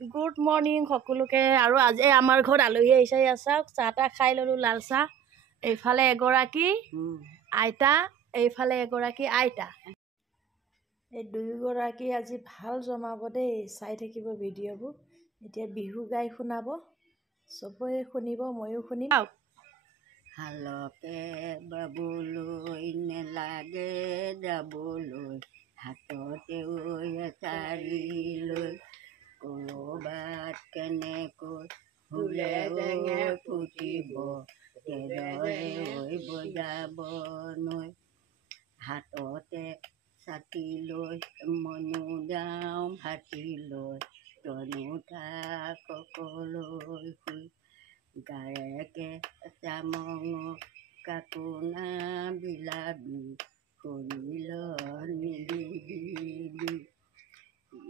Good morning সকলোকে। আৰু আজি আমাৰ ঘৰত আলহী আহিছে। চাওক চাহ তাহ খাই ল'লোঁ, লাল চাহ। এইফালে এগৰাকী আইতা, এইফালে এগৰাকী আইতা। এই দুয়োগৰাকী আজি ভাল জমাব দেই, চাই থাকিব ভিডিঅ'বোৰ। এতিয়া বিহু গাই শুনাব, চবৰে শুনিব, ময়ো শুনিম। হালকে বাবলৈ নেলাগে যাবলৈ, হাততে এচাৰি লৈ ক'ৰবাত কেনেকৈ শুলে ফুটিব, তেজৰে বজাব নৈ। হাততে ছাতি লৈ মনো যাওঁ ভাতি লৈ, তনু থাক কলৈ শুই। গাৰেকে চামঙ কাকোনা বিলাবি, শৰীৰ নিদিবি।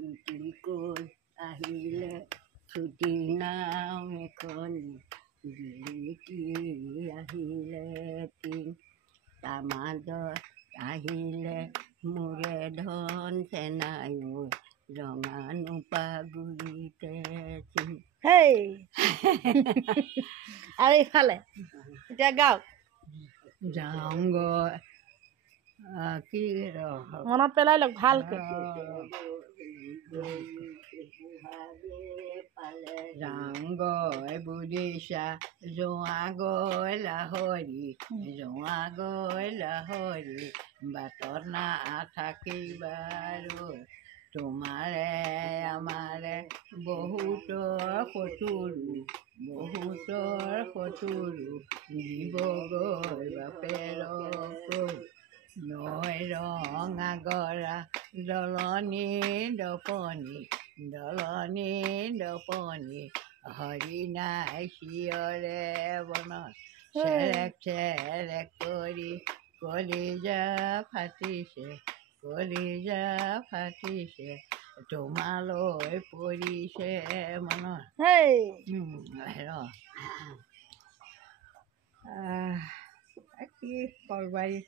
ইটিকৈ আহিলে ছুটি নাও এখনি, বিলিতি আহিলে টিং। তাৰ মাজত আহিলে মোৰে ধন চেনায়ো, ৰঙা নোপাগুৰিতে চিন। হেই আৰু এইফালে এতিয়া গাওক। যাওঁগৈ কি মনত পেলাই লওক ভালকৈ। যাওঁগৈ বুজিছা, যোৱাগৈ লাহৰি, যোৱাগৈ লাহৰি, বাটত নাথাকিবাৰো। তোমাৰে আমাৰে বহুতৰ শত্ৰু, বহুতৰ শত্ৰু, দিবগৈ বাপেৰকৈ। নৈ ৰঙা গৰা দলনি দপনি, দলনি দপনি, হৰি নাই চিঞৰে বনত, চেৰেক চেৰেক কৰি কলিজা ফাটিছে, কলিজা ফাটিছে, তোমালৈ পৰিছে মনত। কি কৰবাৰী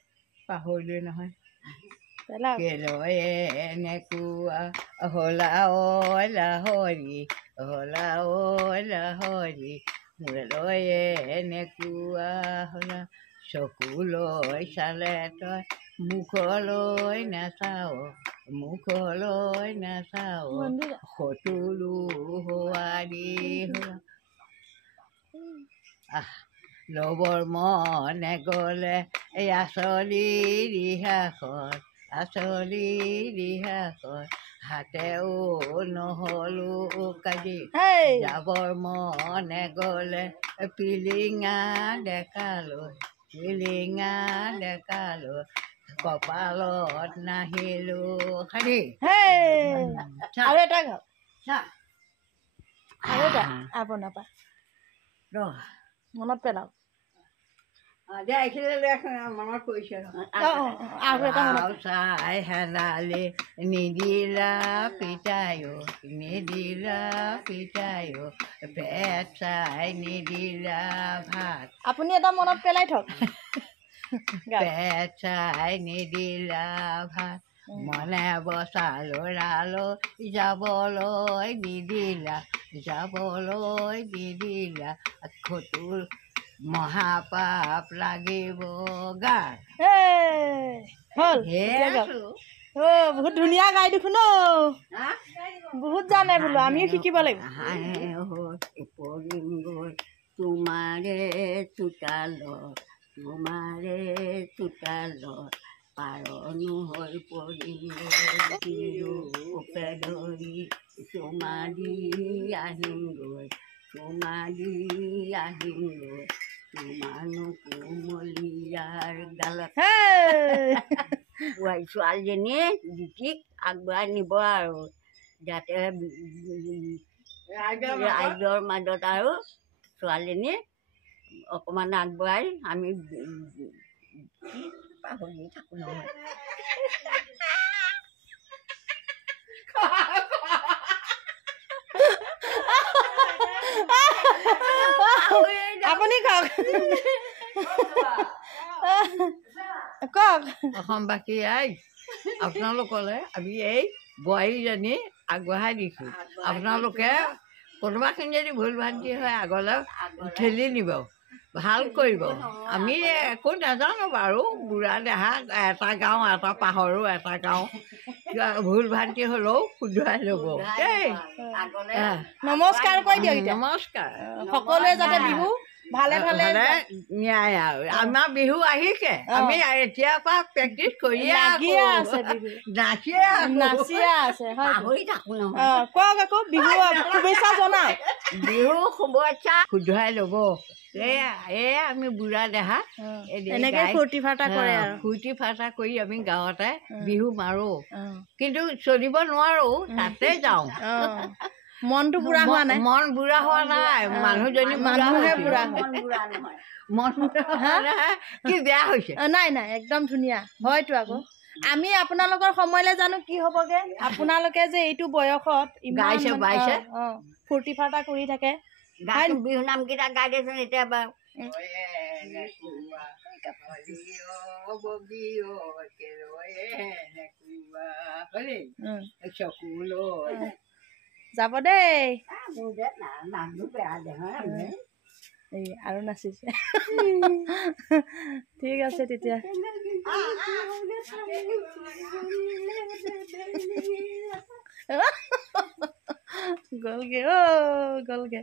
পাহৰিলোৱে নহয়। কেলৈ এনেকুৱা হলা ঐ লাহৰি, হলা ঐ লাহৰি, মোলৈ এনেকুৱা হলা। চকুলৈ চালে তই মুখলৈ নাচাও, মুখলৈ নাচাও, শত্ৰু হোৱাৰি হলা। লবৰ মনে গ'লে এই আচলি ৰিহাখন, আচলি ৰিহাখন, হাতেও নহলো কাজি। যাবৰ মনে গ'লে পিলিঙা ডেকালৈ, পিলিঙা ডেকালৈ, কপালত নাহিলো খালি। আৰু এটা গাওক, আৰু এটা আপোনাৰ পৰা মনত পেলাওক। মনত পৰিছে চাই হেলালি, নিদিলা পিতায়ো, নিদিলা পিতায়ো, পেট চাই নিদিলা ভাত। আপুনি এটা মনত পেলাই থওক। পেট চাই নিদিলা ভাত, মনে বচা ল'ৰালো যাবলৈ নিদিলা, যাবলৈ নিদিলা, খতুৰ মহাপাপ লাগিব গাত। বহুত ধুনীয়া গাই দেখোন, বহুত জানে বোলো, আমিও শিকিব লাগিব। পৰিমগৈ তোমাৰে চোতালত, তোমাৰে চোতালত, পাৰনো হৈ পৰিমগৈ ধৰি, চুমা দি আহিমগৈ, চুমা দি আহিমগৈ, তোমানো কোমলীয়াৰ গালত। ছোৱালীজনীয়ে জুতিক আগবঢ়াই নিব আৰু, যাতে ৰাইজৰ মাজত আৰু ছোৱালীজনী অকণমান আগবঢ়াই আমি পাহৰি থাকোঁ নহয়। আপুনি কওক, কওক। অসমবাসী আই আপোনালোকলৈ আমি এই বোৱাৰীজনী আগবঢ়াই দিছোঁ। আপোনালোকে কোনোবাখিনি যদি ভুল ভ্ৰান্তি হয় আগলৈ ঠেলি নিব ভাল কৰিব আমি একো নাজানো বাৰু বুঢ়া দেহা এটা গাঁও এটা পাহৰো এটা গাঁও ভুল ভ্ৰান্তি হ'লেও শুধৰাই ল'ব দেই নমস্কাৰ কৈ দিয়ক এতিয়া নমস্কাৰ সকলোৱে যাতে বিহু ভালে ভালে ন্যায় আৰু আমাৰ বিহু আহিছে আমি এতিয়াৰ পৰা প্ৰেক্টিচ কৰিয়ে লাগিয়ে আছে বিহু নাচিয়ে নাচিয়ে আছে হয় পাহৰি থাকোঁ নহয় কওক আকৌ বিহু শুভেচ্ছা জনাওক বিহু শুভেচ্ছা শুধৰাই ল'ব এয়া আমি বুঢ়া দেহা এনেকে ফূৰ্তি ফাৰ্তা কৰে আৰু ফূৰ্তি ফাৰ্তা কৰি আমি গাঁৱতে বিহু মাৰো কিন্তু চলিব নোৱাৰো তাতে যাওঁ মনটো বুঢ়া হোৱা নাই মন বুঢ়া হোৱা নাই মানুহজনী মানুহে বুঢ়া মন বুঢ়া নহয় মন কি বেয়া হৈছে নাই নাই একদম ধুনীয়া হয়তো আকৌ আমি আপোনালোকৰ সময়লৈ জানো কি হ'বগে আপোনালোকে যে এইটো বয়সত গাইছে বাইছে ফূৰ্তি ফাৰ্তা কৰি থাকে বিহু নামকেইটা গাই দেচোন এতিয়া বাৰু যাব দেই নামটো বেয়া দেহা এই আৰু নাচিছে ঠিক আছে তেতিয়া গ'লগে গ'লগে